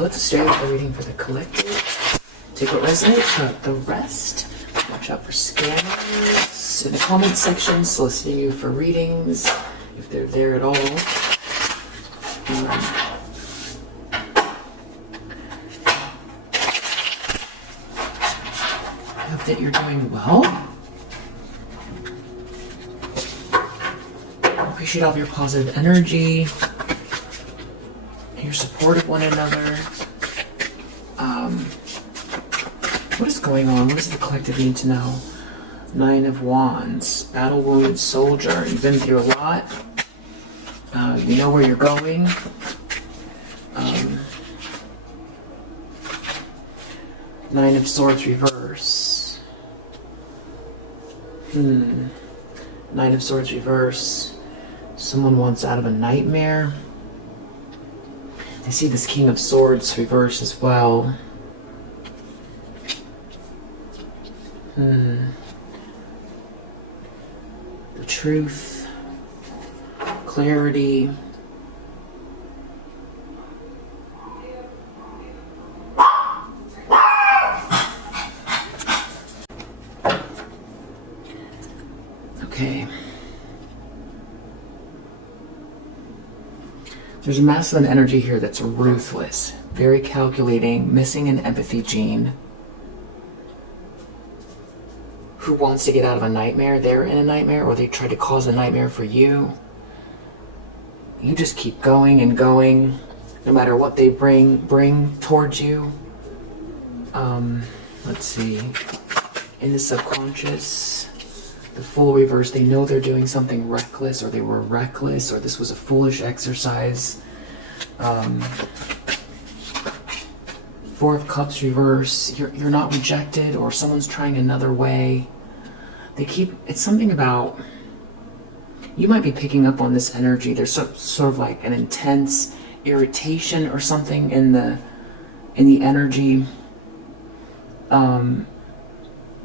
let's stay with the reading for the collective. Take what resonates, not the rest. Watch out for scammers in the comment section, soliciting you for readings, if they're there at all. I hope that you're doing well. I appreciate all of your positive energy, your support of one another. What is going on? What does the collective need to know? 9 of Wands, battle wounded soldier. You've been through a lot. You know where you're going. 9 of Swords reverse. 9 of Swords reverse. Someone wants out of a nightmare. I see this King of Swords reverse as well. The truth, clarity. Okay. There's a masculine energy here that's ruthless, very calculating, missing an empathy gene. Who wants to get out of a nightmare? They're in a nightmare, or they try to cause a nightmare for you. You just keep going and going, no matter what they bring towards you. Let's see. In the subconscious, the Fool reverse, they know they're doing something reckless, or they were reckless, or this was a foolish exercise. 4 of Cups reverse, you're not rejected, or someone's trying another way. It's something about, you might be picking up on this energy. There's sort of like an intense irritation or something in the energy.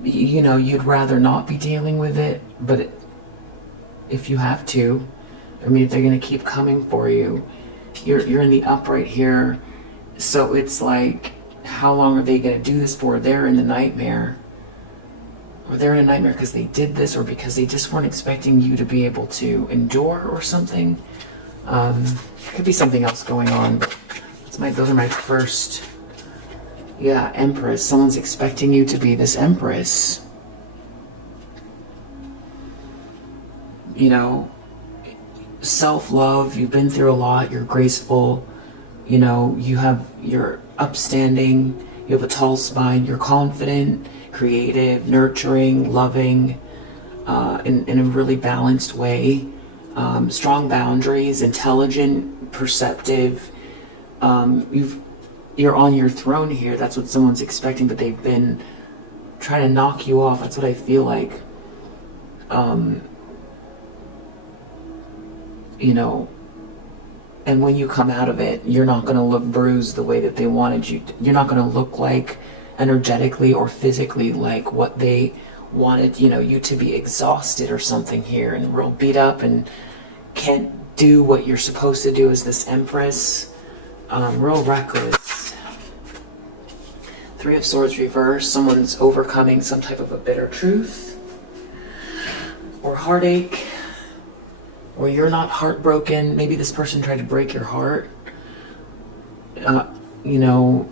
You know, you'd rather not be dealing with it, but if you have to, I mean, if they're going to keep coming for you, you're in the upright here. So it's like, how long are they going to do this for? They're in the nightmare. Or they're in a nightmare because they did this, or because they just weren't expecting you to be able to endure or something. Could be something else going on, but those are my first. Yeah, Empress. Someone's expecting you to be this Empress. You know, self-love, you've been through a lot, you're graceful, you know, you're upstanding, you have a tall spine, you're confident, creative, nurturing, loving, in a really balanced way. Strong boundaries, intelligent, perceptive. You're on your throne here. That's what someone's expecting, but they've been trying to knock you off. That's what I feel like. You know, and when you come out of it, you're not going to look bruised the way that they wanted you to. You're not going to look like energetically or physically like what they wanted, you know, you to be exhausted or something here and real beat up and can't do what you're supposed to do as this Empress. Real reckless. 3 of Swords reverse, someone's overcoming some type of a bitter truth or heartache, or you're not heartbroken. Maybe this person tried to break your heart. You know,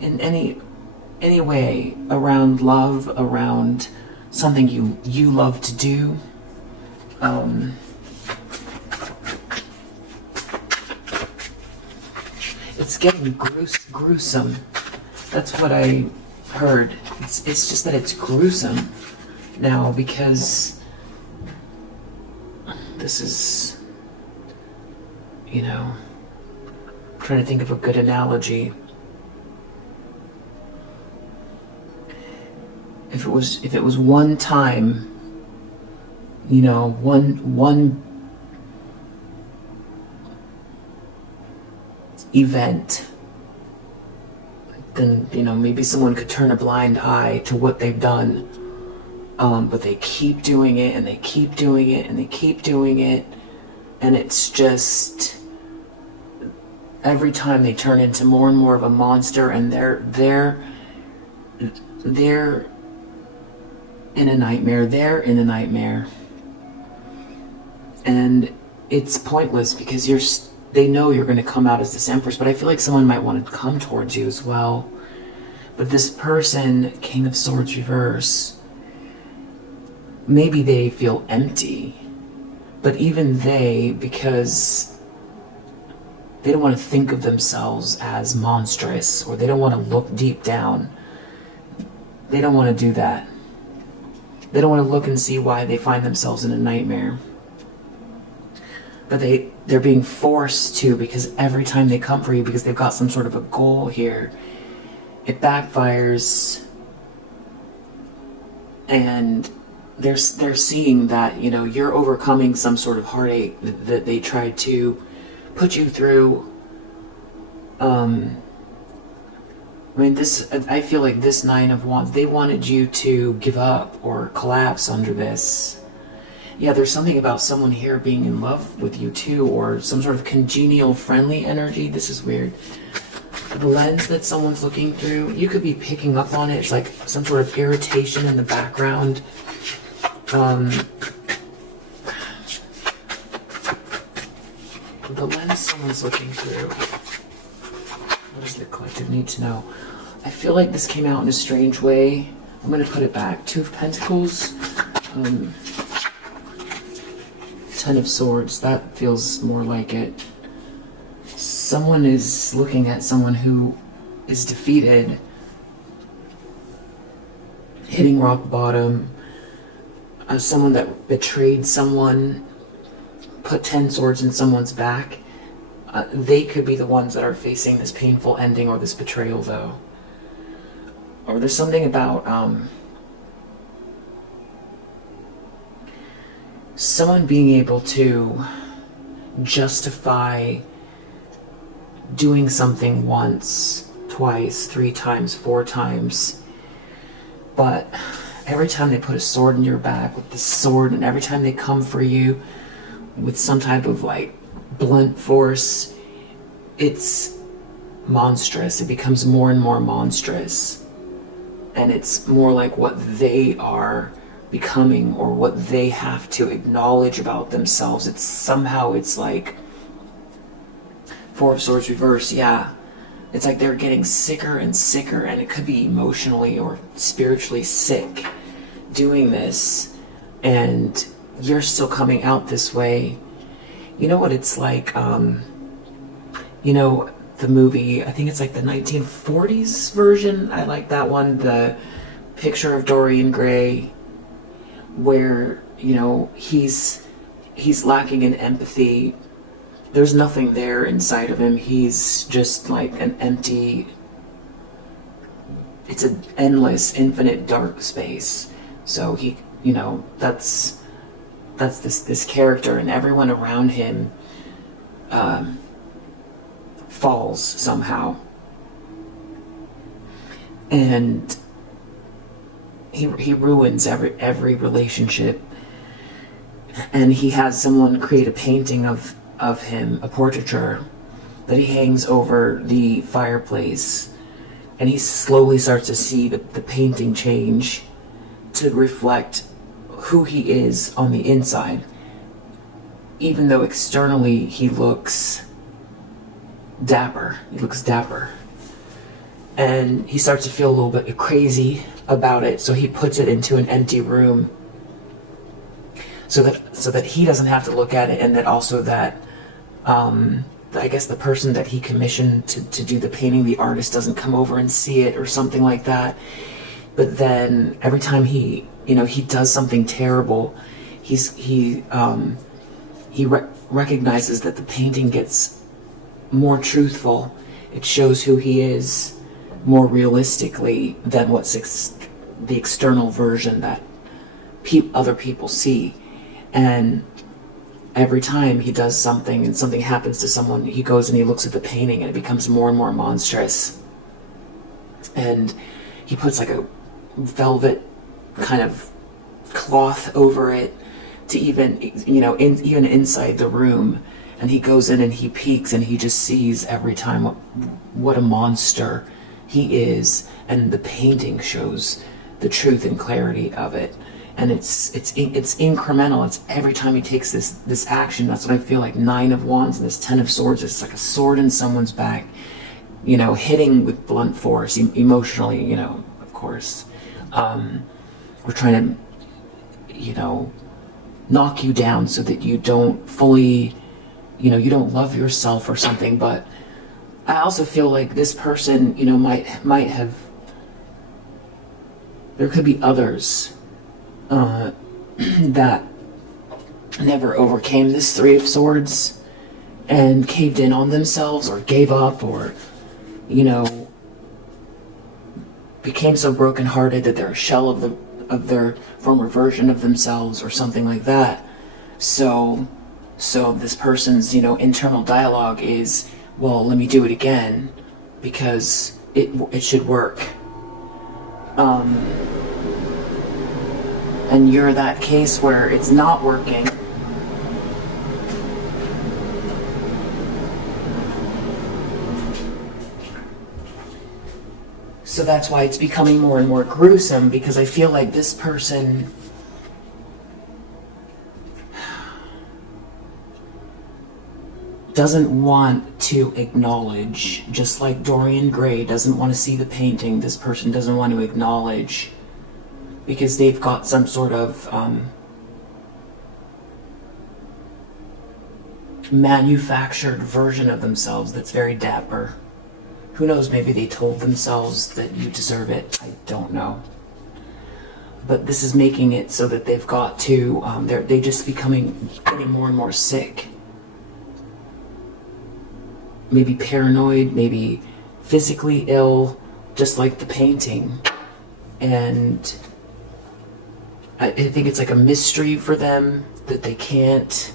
in any way around love, around something you love to do. It's getting gruesome. That's what I heard. It's just that it's gruesome now, because this is, you know, I'm trying to think of a good analogy. If it was one time, you know, one event, then, you know, maybe someone could turn a blind eye to what they've done. But they keep doing it, and they keep doing it, and they keep doing it, and it's just, every time they turn into more and more of a monster, and they're in a nightmare. They're in a nightmare. And it's pointless because they know you're going to come out as this empress, but I feel like someone might want to come towards you as well. But this person, King of Swords reverse, maybe they feel empty. But even they, because they don't want to think of themselves as monstrous, or they don't want to look deep down. They don't want to do that. They don't want to look and see why they find themselves in a nightmare. But they're being forced to, because every time they come for you, because they've got some sort of a goal here, it backfires. And they're seeing that, you know, you're overcoming some sort of heartache that they tried to put you through. I mean, I feel like this Nine of Wands, they wanted you to give up or collapse under this. Yeah, there's something about someone here being in love with you too, or some sort of congenial, friendly energy. This is weird. The lens that someone's looking through, you could be picking up on it. It's like some sort of irritation in the background. The lens someone's looking through. What does the collective need to know? I feel like this came out in a strange way. I'm going to put it back. Two of Pentacles. Ten of Swords. That feels more like it. Someone is looking at someone who is defeated, hitting rock bottom. Someone that betrayed someone, put 10 swords in someone's back. They could be the ones that are facing this painful ending or this betrayal, though. Or there's something about someone being able to justify doing something once, twice, 3 times, 4 times, but every time they put a sword in your back with the sword, and every time they come for you with some type of like blunt force, it's monstrous. It becomes more and more monstrous, and it's more like what they are becoming or what they have to acknowledge about themselves. It's like Four of Swords reverse. Yeah, it's like they're getting sicker and sicker, and it could be emotionally or spiritually sick doing this, and you're still coming out this way. You know what it's like, you know, the movie, I think it's like the 1940s version. I like that one, the picture of Dorian Gray, where, you know, he's lacking in empathy. There's nothing there inside of him. He's just like an empty, it's an endless, infinite dark space. So he, you know, that's this character, and everyone around him falls somehow. And he ruins every relationship. And he has someone create a painting of him, a portraiture, that he hangs over the fireplace, and he slowly starts to see the painting change to reflect who he is on the inside, even though externally he looks dapper. And he starts to feel a little bit crazy about it, so he puts it into an empty room so that he doesn't have to look at it, and that also that I guess the person that he commissioned to do the painting, the artist, doesn't come over and see it or something like that. But then every time he does something terrible, he recognizes that the painting gets more truthful. It shows who he is more realistically than what's the external version that other people see. And every time he does something and something happens to someone, he goes and he looks at the painting, and it becomes more and more monstrous. And he puts like a velvet kind of cloth over it to even, even inside the room, and he goes in and he peeks and he just sees every time what a monster he is, and the painting shows the truth and clarity of it. And it's incremental. It's every time he takes this action. That's what I feel like. 9 of Wands and this 10 of Swords. It's like a sword in someone's back, you know, hitting with blunt force, emotionally, you know, of course. We're trying to, you know, knock you down so that you don't fully, you know, you don't love yourself or something. But I also feel like this person, you know, might have, there could be others that never overcame this 3 of Swords and caved in on themselves or gave up, or, you know, became so brokenhearted that they're a shell of their former version of themselves or something like that. So this person's, you know, internal dialogue is, well, let me do it again because it should work. And you're that case where it's not working. So that's why it's becoming more and more gruesome, because I feel like this person doesn't want to acknowledge, just like Dorian Gray doesn't want to see the painting. This person doesn't want to acknowledge because they've got some sort of manufactured version of themselves that's very dapper. Who knows, maybe they told themselves that you deserve it. I don't know. But this is making it so that they've got to, they just getting more and more sick. Maybe paranoid, maybe physically ill, just like the painting. And I think it's like a mystery for them that they can't,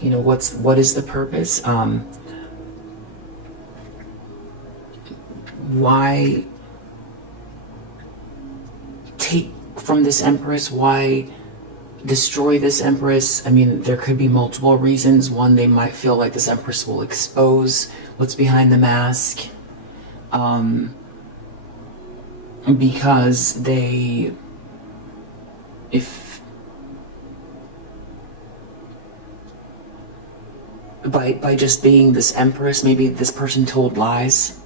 you know, what is the purpose? Why take from this Empress? Why destroy this Empress? I mean, there could be multiple reasons. One, they might feel like this Empress will expose what's behind the mask. Because by just being this Empress, maybe this person told lies.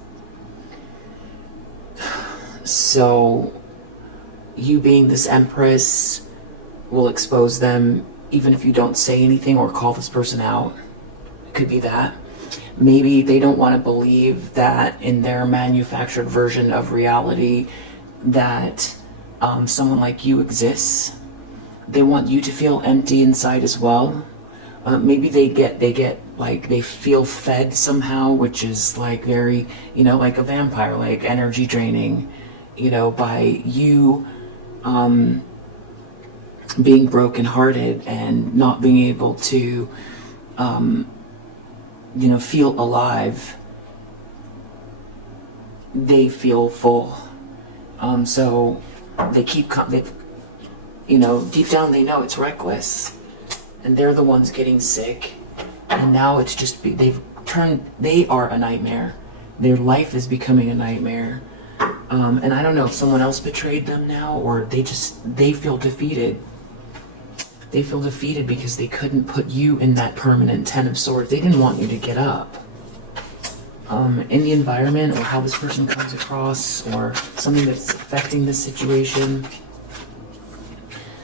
So you being this Empress will expose them, even if you don't say anything or call this person out. It could be that. Maybe they don't want to believe that in their manufactured version of reality that someone like you exists. They want you to feel empty inside as well. Maybe they get like, they feel fed somehow, which is like very, you know, like a vampire, like energy draining, you know, by you being brokenhearted and not being able to, you know, feel alive. They feel full. So they you know, deep down they know it's reckless, and they're the ones getting sick. And now it's just, they are a nightmare. Their life is becoming a nightmare. And I don't know if someone else betrayed them now, or they feel defeated. They feel defeated because they couldn't put you in that permanent 10 of Swords. They didn't want you to get up. In the environment, or how this person comes across, or something that's affecting the situation.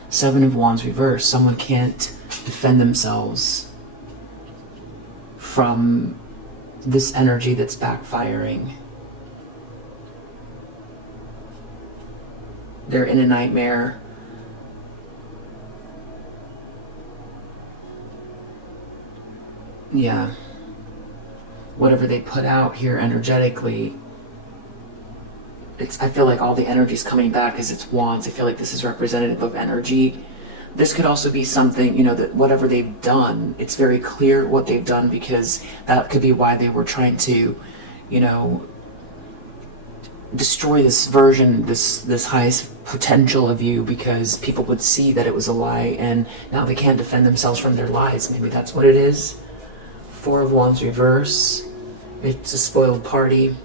7 of Wands reverse. Someone can't defend themselves from this energy that's backfiring. They're in a nightmare. Yeah. Whatever they put out here energetically, I feel like all the energy's coming back as it's Wands. I feel like this is representative of energy. This could also be something, you know, that whatever they've done, it's very clear what they've done, because that could be why they were trying to, you know, destroy this version, this highest potential of you, because people would see that it was a lie, and now they can't defend themselves from their lies. Maybe that's what it is. Four of Wands reverse. It's a spoiled party.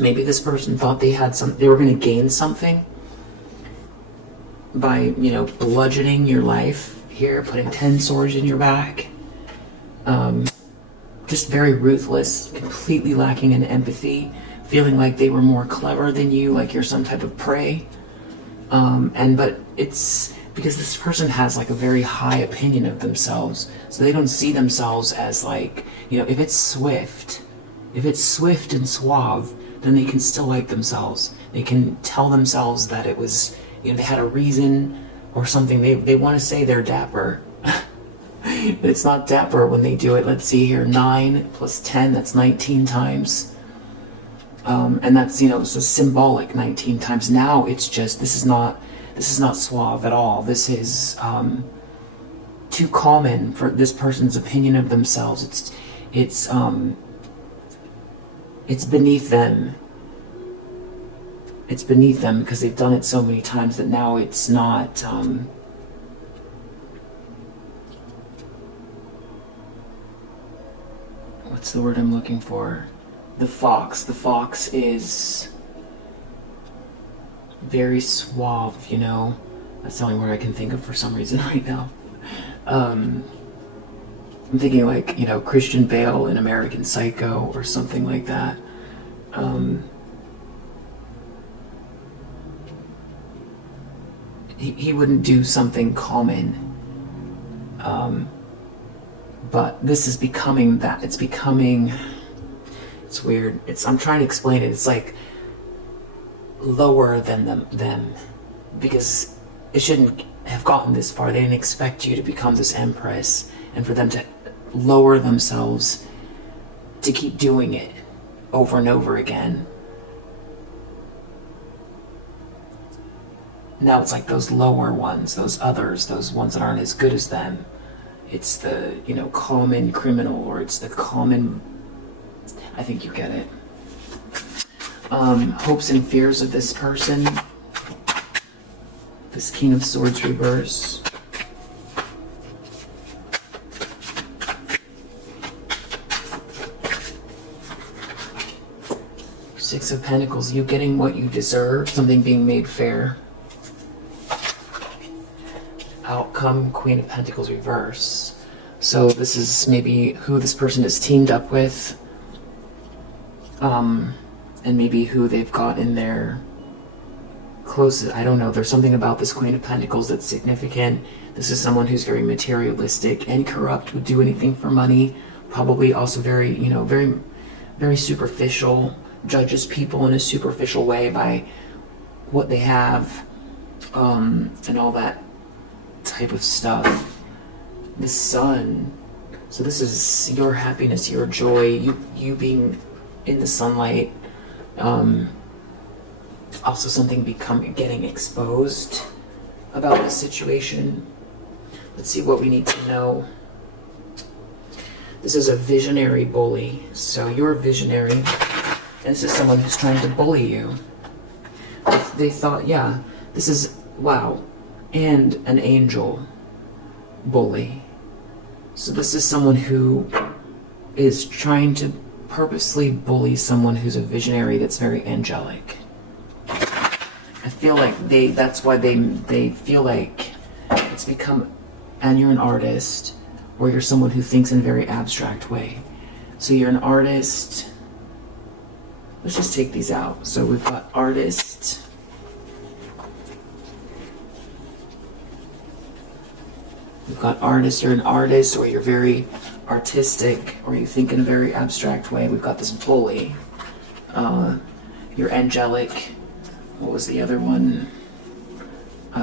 Maybe this person thought they were going to gain something by, bludgeoning your life here, putting 10 swords in your back. Just very ruthless, completely lacking in empathy, feeling like they were more clever than you, like you're some type of prey. But it's because this person has like a very high opinion of themselves, so they don't see themselves as like, if it's swift and suave, then they can still like themselves. They can tell themselves that it was, they had a reason or something. They want to say they're dapper. It's not dapper when they do it. Let's see here, 9 plus 10, that's 19 times. And that's, it's a symbolic 19 times. Now it's just, this is not suave at all. This is too common for this person's opinion of themselves. It's beneath them. It's beneath them because they've done it so many times that now it's not, what's the word I'm looking for? The fox. The fox is very suave, That's the only word I can think of for some reason right now. I'm thinking like, Christian Bale in American Psycho or something like that. He wouldn't do something common. But this is becoming that. It's weird. I'm trying to explain it. It's like lower than them. Because it shouldn't have gotten this far. They didn't expect you to become this empress, and for them to lower themselves to keep doing it over and over again. Now it's like those lower ones, those others, those ones that aren't as good as them. It's the, common criminal, or it's the common, I think you get it. Hopes and fears of this person. This King of Swords reverse. Six of Pentacles, you getting what you deserve, something being made fair. Outcome, Queen of Pentacles reverse. So this is maybe who this person is teamed up with, and maybe who they've got in their closest. I don't know. There's something about this Queen of Pentacles that's significant. This is someone who's very materialistic and corrupt, would do anything for money. Probably also very, very, very superficial. Judges people in a superficial way by what they have, and all that type of stuff. The Sun. So this is your happiness, your joy, you being in the sunlight. Also something getting exposed about the situation. Let's see what we need to know. This is a visionary bully. So you're a visionary, and this is someone who's trying to bully you. They thought, yeah, this is, wow, and an angel bully. So this is someone who is trying to purposely bully someone who's a visionary that's very angelic. I feel like that's why they feel like it's become, and you're an artist, or you're someone who thinks in a very abstract way. So you're an artist. Let's just take these out. So we've got artist. We've got artist. You're an artist, or you're very artistic, or you think in a very abstract way. We've got this bully. You're angelic. What was the other one?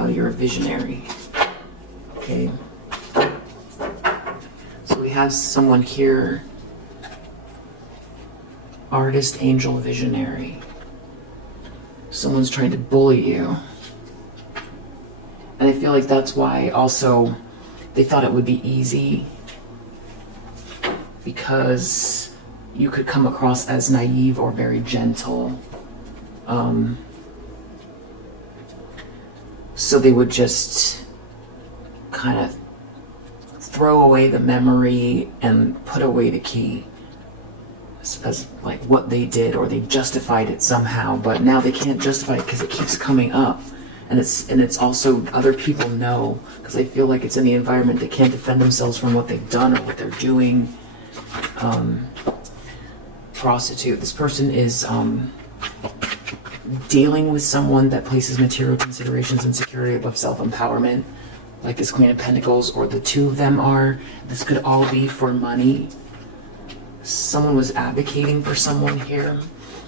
You're a visionary. Okay. So we have someone here. Artist, angel, visionary. Someone's trying to bully you. And I feel like that's why also they thought it would be easy, because you could come across as naive or very gentle. So they would just kind of throw away the memory and put away the key as like what they did, or they justified it somehow, but now they can't justify it because it keeps coming up. And it's also, other people know, because they feel like it's in the environment, they can't defend themselves from what they've done or what they're doing. Prostitute. This person is dealing with someone that places material considerations and security above self-empowerment, like this Queen of Pentacles, or the two of them are. This could all be for money. Someone was advocating for someone here.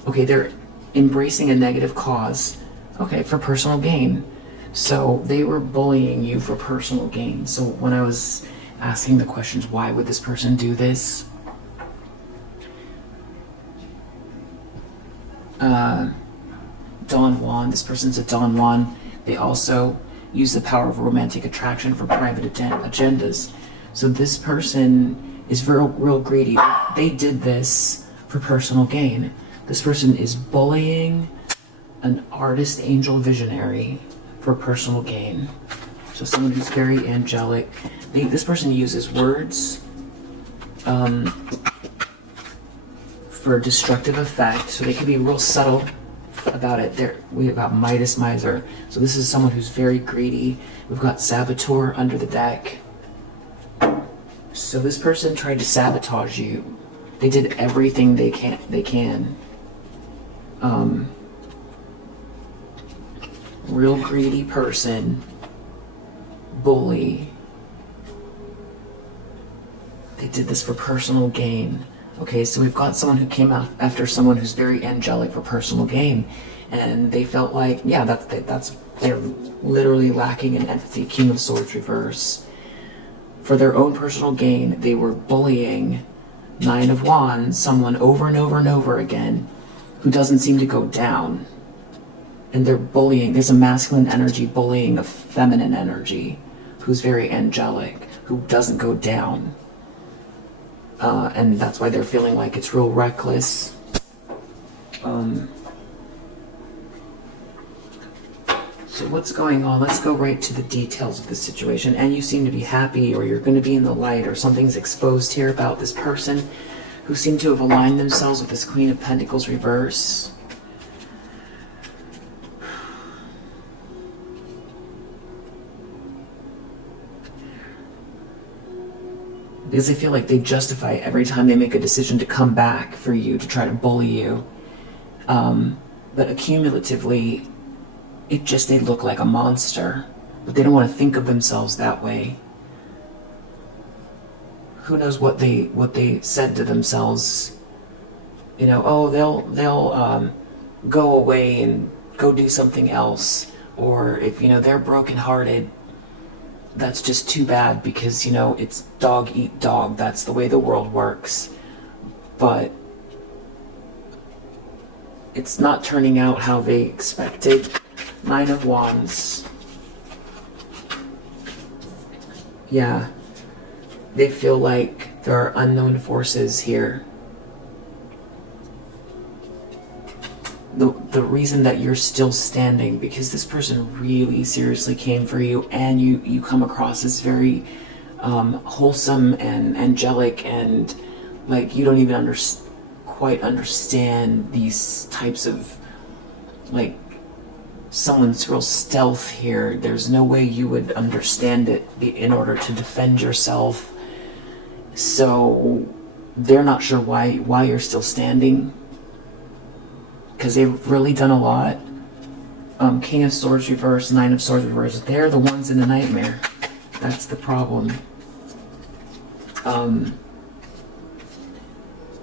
Okay, they're embracing a negative cause. Okay, for personal gain. So they were bullying you for personal gain. So when I was asking the questions, why would this person do this? Don Juan, this person's a Don Juan. They also use the power of romantic attraction for private agendas. So this person is real greedy. They did this for personal gain. This person is bullying an artist, angel, visionary for personal gain. So someone who's very angelic. This person uses words for destructive effect. So they can be real subtle about it. We've got Midas, Miser. So this is someone who's very greedy. We've got Saboteur under the deck. So this person tried to sabotage you. They did everything they can. Real greedy person. Bully. They did this for personal gain. Okay, so we've got someone who came out after someone who's very angelic for personal gain, and they felt like, yeah, they're literally lacking in empathy. King of Swords reverse. For their own personal gain, they were bullying Nine of Wands, someone over and over and over again, who doesn't seem to go down. And they're bullying. There's a masculine energy bullying a feminine energy, who's very angelic, who doesn't go down. And that's why they're feeling like it's real reckless. So what's going on? Let's go right to the details of the situation. And you seem to be happy, or you're going to be in the light, or something's exposed here about this person who seem to have aligned themselves with this Queen of Pentacles reverse. Because they feel like they justify every time they make a decision to come back for you, to try to bully you. But accumulatively, they look like a monster. But they don't want to think of themselves that way. Who knows what they said to themselves? You know, oh, they'll go away and go do something else. Or if, they're brokenhearted, that's just too bad, because, it's dog eat dog. That's the way the world works. But it's not turning out how they expected. Nine of Wands. Yeah. They feel like there are unknown forces here. The reason that you're still standing, because this person really seriously came for you, and you come across as very wholesome and angelic, and like you don't even quite understand these types of, like, someone's real stealth here. There's no way you would understand it in order to defend yourself. So they're not sure why you're still standing, because they've really done a lot. King of Swords reverse, Nine of Swords reverse. They're the ones in the nightmare. That's the problem.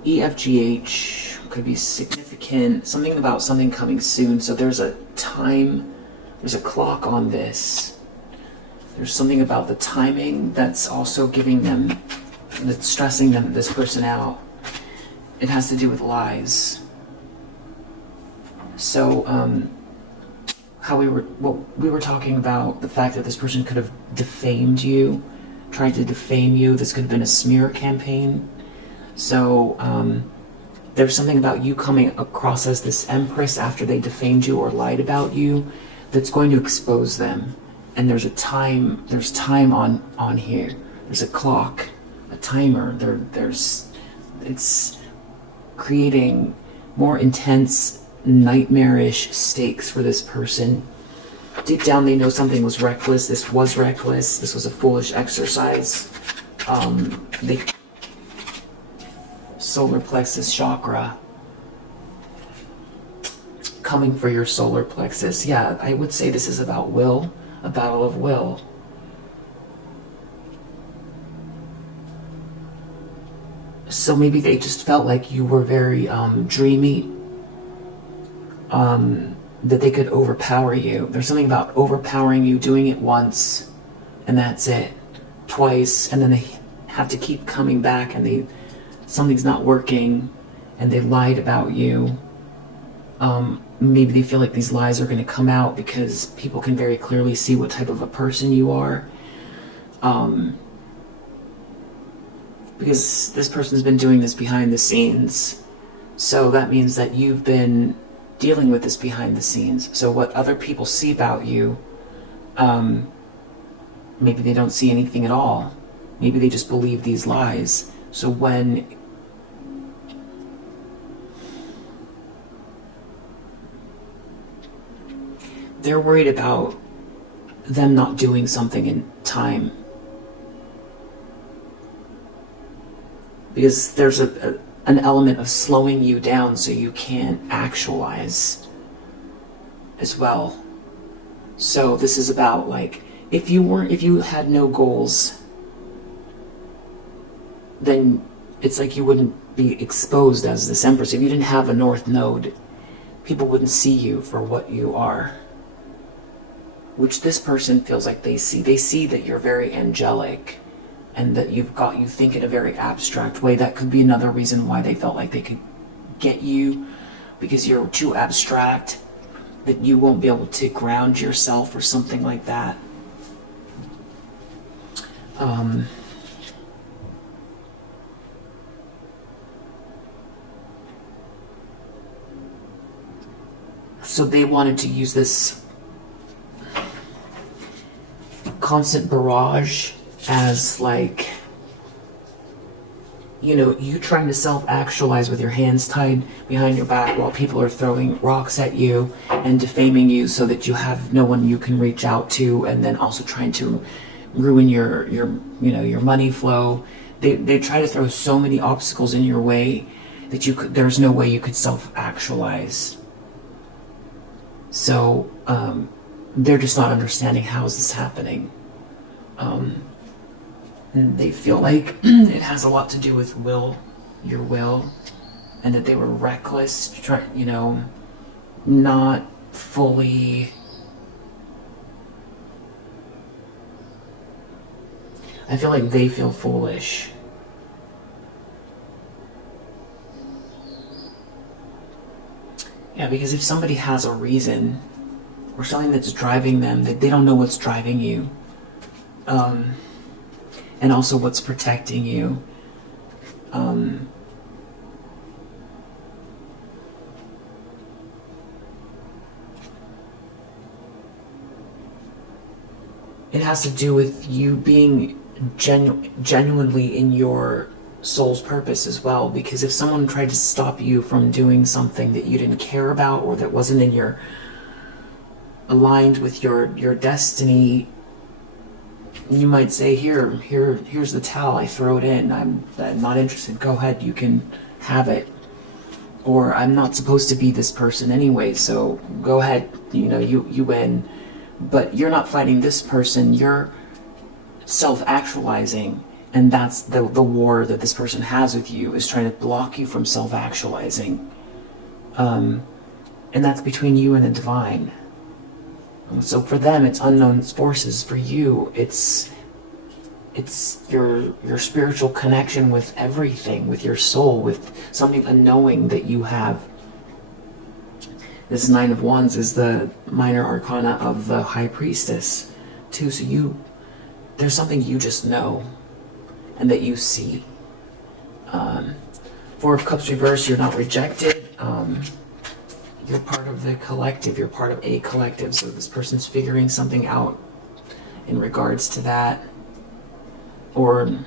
EFGH could be significant. Something about something coming soon. So there's a time, there's a clock on this. There's something about the timing that's also giving them, that's stressing this person out. It has to do with lies. So, we were talking about the fact that this person could have defamed you, tried to defame you. This could have been a smear campaign. So, there's something about you coming across as this empress after they defamed you or lied about you that's going to expose them. And there's time on here. There's a clock, a timer. It's creating more intense, nightmarish stakes for this person. Deep down, they know something was reckless. This was reckless. This was a foolish exercise. They solar plexus chakra, coming for your solar plexus. Yeah, I would say this is about will, a battle of will. So maybe they just felt like you were very dreamy, that they could overpower you. There's something about overpowering you, doing it once, and that's it. Twice, and then they have to keep coming back, and something's not working, and they lied about you. Maybe they feel like these lies are going to come out because people can very clearly see what type of a person you are. Because this person's been doing this behind the scenes. So that means that you've been dealing with this behind the scenes. So what other people see about you, maybe they don't see anything at all. Maybe they just believe these lies. So when they're worried about them not doing something in time, because there's an element of slowing you down so you can't actualize as well. So this is about, like, if you had no goals, then it's like you wouldn't be exposed as this empress. If you didn't have a north node, people wouldn't see you for what you are, which this person feels like they see. They see that you're very angelic, and that you think in a very abstract way. That could be another reason why they felt like they could get you, because you're too abstract, that you won't be able to ground yourself or something like that. So they wanted to use this constant barrage as, like, you trying to self-actualize with your hands tied behind your back while people are throwing rocks at you and defaming you so that you have no one you can reach out to, and then also trying to ruin your money flow. They try to throw so many obstacles in your way that there's no way you could self-actualize. So they're just not understanding, how is this happening? And they feel like it has a lot to do with your will, and that they were reckless, not fully. I feel like they feel foolish. Yeah, because if somebody has a reason or something that's driving them, they don't know what's driving you. And also what's protecting you. It has to do with you being genuinely in your soul's purpose as well. Because if someone tried to stop you from doing something that you didn't care about, or that wasn't aligned with your destiny, you might say, here's the towel, I throw it in, I'm not interested, go ahead, you can have it. Or I'm not supposed to be this person anyway, so go ahead, you win. But you're not fighting this person, you're self-actualizing, and that's the war that this person has with you, is trying to block you from self-actualizing. And that's between you and the divine. So for them, it's unknown forces. For you, it's your spiritual connection with everything, with your soul, with something unknowing that you have. This Nine of Wands is the minor arcana of the High Priestess, too. So there's something you just know, and that you see. Four of Cups reverse, you're not rejected. You're part of the collective. You're part of a collective. So this person's figuring something out in regards to that. Or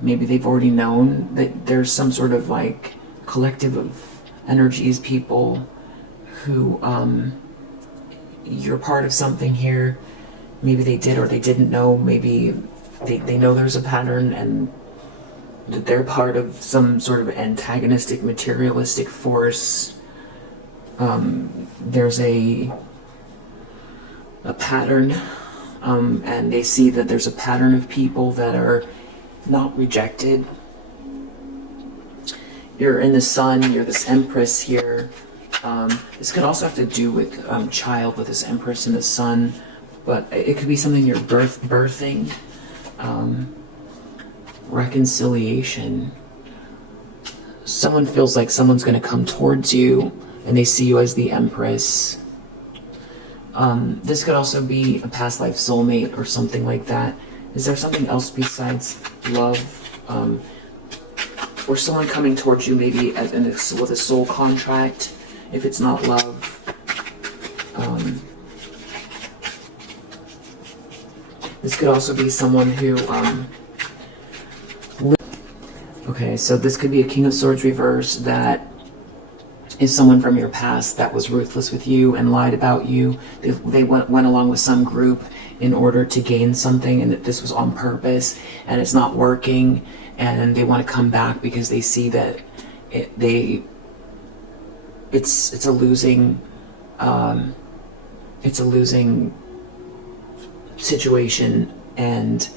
maybe they've already known that there's some sort of like collective of energies, people who you're part of something here. Maybe they did or they didn't know. Maybe they know there's a pattern and that they're part of some sort of antagonistic, materialistic force. There's a pattern, and they see that there's a pattern of people that are not rejected. You're in the sun, you're this empress here. This could also have to do with child, with this empress in the sun, but it could be something you're birthing. Reconciliation. Someone feels like someone's going to come towards you and they see you as the empress. This could also be a past life soulmate or something like that. Is there something else besides love? Or someone coming towards you maybe with a soul contract, if it's not love. This could also be someone who... Okay, so this could be a King of Swords reverse that is someone from your past that was ruthless with you and lied about you. They went along with some group in order to gain something, and that this was on purpose and it's not working, and they want to come back because they see that it's a losing situation, and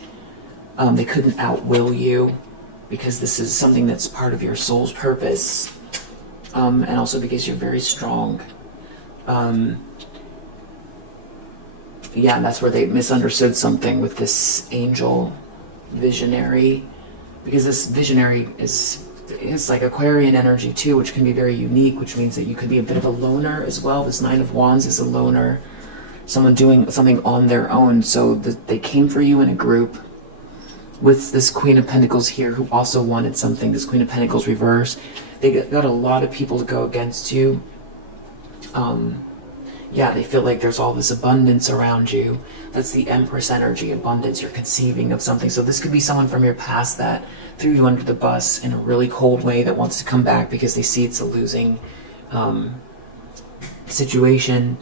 they couldn't outwill you because this is something that's part of your soul's purpose, and also because you're very strong. Yeah, and that's where they misunderstood something with this angel visionary, because this visionary is like Aquarian energy too, which can be very unique, which means that you could be a bit of a loner as well. This Nine of Wands is a loner, someone doing something on their own. So they came for you in a group with this Queen of Pentacles here who also wanted something. This Queen of Pentacles reverse. They got a lot of people to go against you. Yeah, they feel like there's all this abundance around you. That's the Empress energy, abundance. You're conceiving of something. So this could be someone from your past that threw you under the bus in a really cold way, that wants to come back because they see it's a losing situation.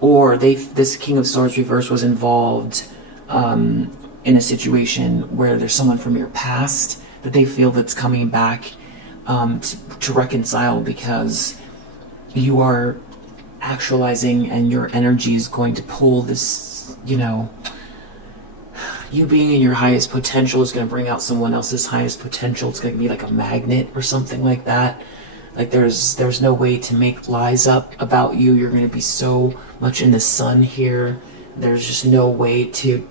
Or this King of Swords reverse was involved in a situation where there's someone from your past that they feel that's coming back to reconcile, because you are actualizing and your energy is going to pull this, you being in your highest potential is going to bring out someone else's highest potential. It's going to be like a magnet or something like that. Like there's no way to make lies up about you. You're going to be so much in the sun here. There's just no way to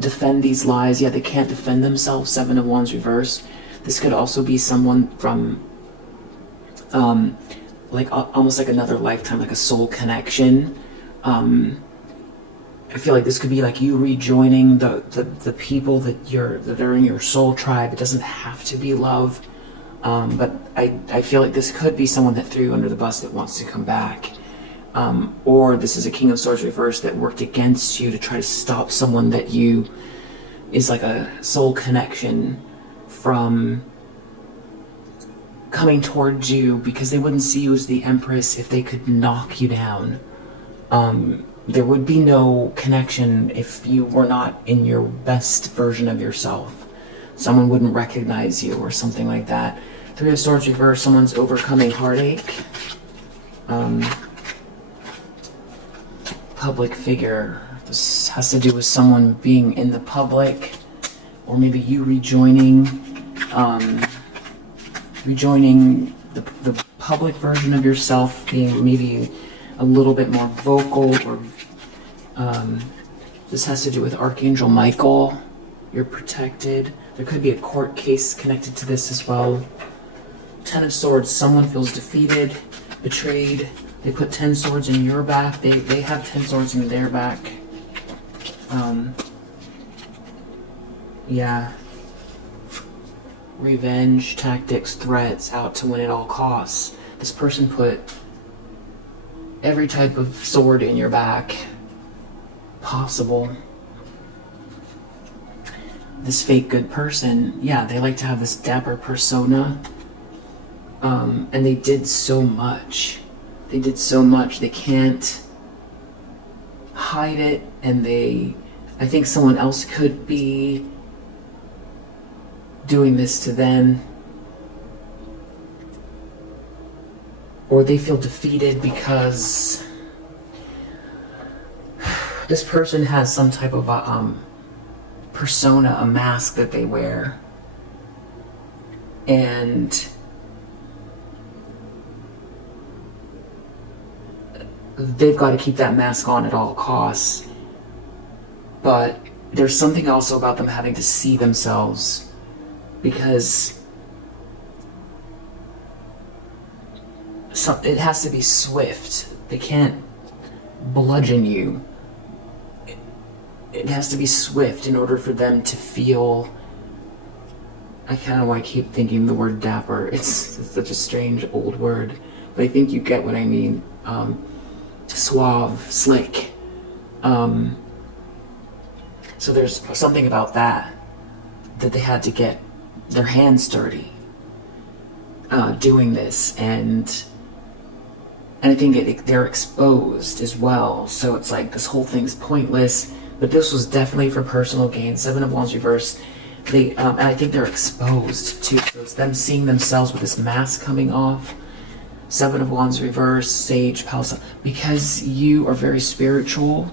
defend these lies. Yeah, they can't defend themselves. Seven of Wands reverse. This could also be someone from like almost like another lifetime, like a soul connection. I feel like this could be like you rejoining the people that are in your soul tribe. It doesn't have to be love, but I feel like this could be someone that threw you under the bus that wants to come back, or this is a King of Swords reverse that worked against you to try to stop someone that you is like a soul connection from coming towards you, because they wouldn't see you as the Empress if they could knock you down. There would be no connection if you were not in your best version of yourself. Someone wouldn't recognize you or something like that. Three of Swords reverse, someone's overcoming heartache. Public figure. This has to do with someone being in the public, or maybe you rejoining the public version of yourself, being maybe a little bit more vocal, or this has to do with Archangel Michael. You're protected. There could be a court case connected to this as well. Ten of Swords, someone feels defeated, betrayed. They put 10 swords in your back. They have 10 swords in their back. Yeah. revenge tactics, threats, out to win at all costs. This person put every type of sword in your back possible. This fake good person, yeah, they like to have this dapper persona. And they did so much. They did so much. They can't hide it, and I think someone else could be doing this to them. Or they feel defeated because this person has some type of a persona, a mask that they wear. And they've got to keep that mask on at all costs. But there's something also about them having to see themselves, because it has to be swift. They can't bludgeon you. It has to be swift in order for them to feel... I keep thinking the word dapper. It's such a strange old word, but I think you get what I mean. Suave, slick. So there's something about that they had to get their hands dirty doing this, and I think they're exposed as well. So it's like this whole thing's pointless, but this was definitely for personal gain. 7 of Wands reverse. And I think they're exposed too. So it's them seeing themselves with this mask coming off. 7 of Wands reverse, Sage, Palace. Because you are very spiritual,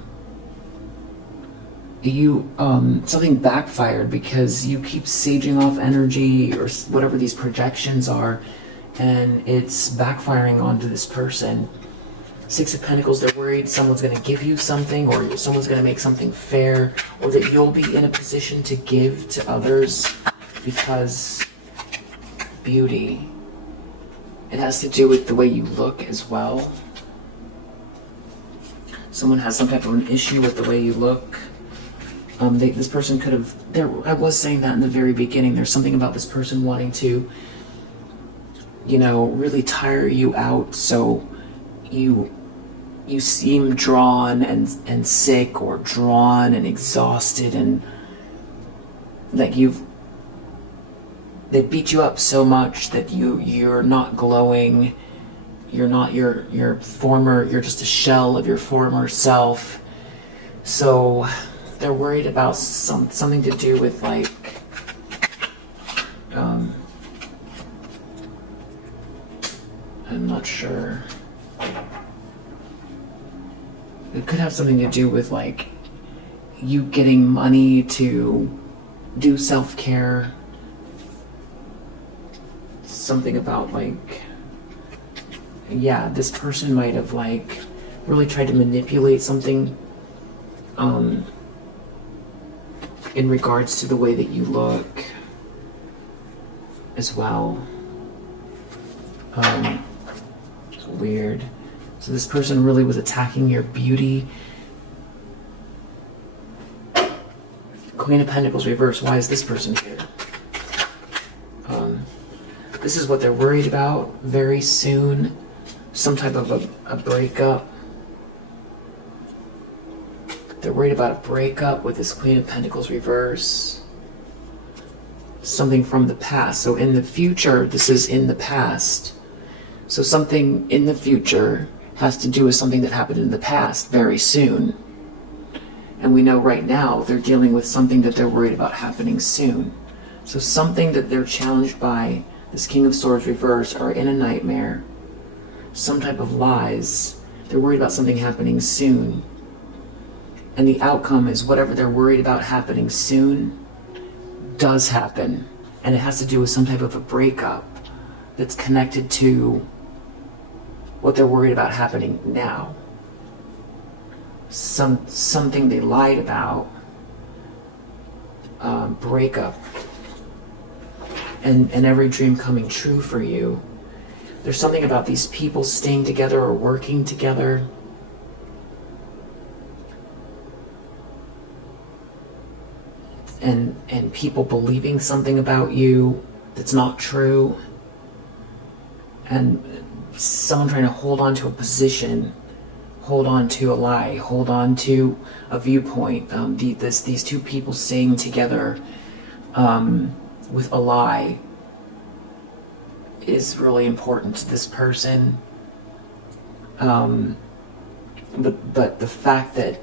something backfired because you keep saging off energy or whatever these projections are, and it's backfiring onto this person. 6 of Pentacles, they're worried someone's going to give you something, or someone's going to make something fair, or that you'll be in a position to give to others because beauty. It has to do with the way you look as well. Someone has some type of an issue with the way you look. This person could have... I was saying that in the very beginning. There's something about this person wanting to, really tire you out, so you seem drawn and sick, or drawn and exhausted, and like they beat you up so much that you're not glowing. You're not your former... You're just a shell of your former self. So they're worried about something to do with like I'm not sure. It could have something to do with like you getting money to do self-care. Something about like, yeah, this person might have like really tried to manipulate something in regards to the way that you look as well. It's weird. So this person really was attacking your beauty. Queen of Pentacles reverse. Why is this person here? This is what they're worried about very soon. Some type of a breakup. They're worried about a breakup with this Queen of Pentacles reverse. Something from the past. So in the future, this is in the past. So something in the future has to do with something that happened in the past very soon. And we know right now they're dealing with something that they're worried about happening soon. So something that they're challenged by, this King of Swords reverse, or in a nightmare. Some type of lies. They're worried about something happening soon. And the outcome is whatever they're worried about happening soon does happen. And it has to do with some type of a breakup that's connected to what they're worried about happening now. Something they lied about. Breakup. And every dream coming true for you. There's something about these people staying together or working together. And people believing something about you. that's not true, and someone trying to hold on to a position, hold on to a lie, hold on to a viewpoint. These two people staying together with a lie is really important to this person. But the fact that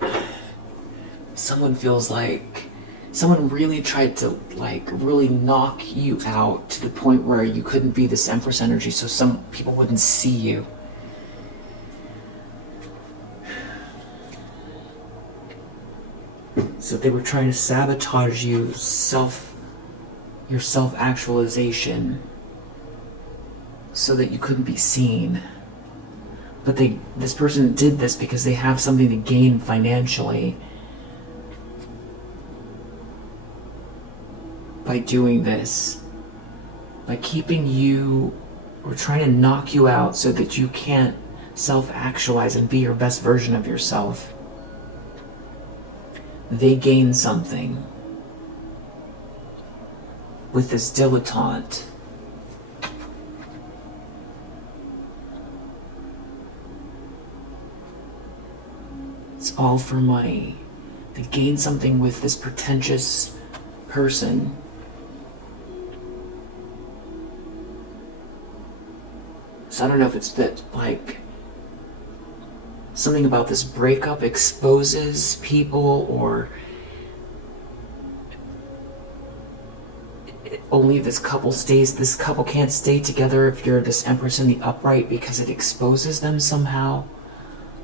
someone feels like someone really tried to like really knock you out to the point where you couldn't be this Empress energy, so some people wouldn't see you. So they were trying to sabotage you, your self-actualization, so that you couldn't be seen. But this person did this because they have something to gain financially by doing this, by keeping you, or trying to knock you out so that you can't self-actualize and be your best version of yourself. They gain something with this dilettante. It's all for money. They gain something with this pretentious person. So I don't know if it's that, like, something about this breakup exposes people, or only this couple can't stay together if you're this Empress in the upright, because it exposes them somehow.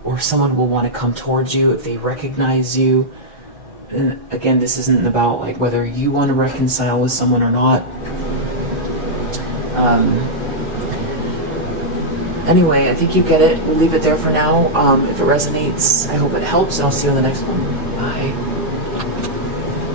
Or someone will want to come towards you if they recognize you. And again, this isn't about like whether you want to reconcile with someone or not. Anyway, I think you get it. We'll leave it there for now. If it resonates, I hope it helps, and I'll see you on the next one. Bye.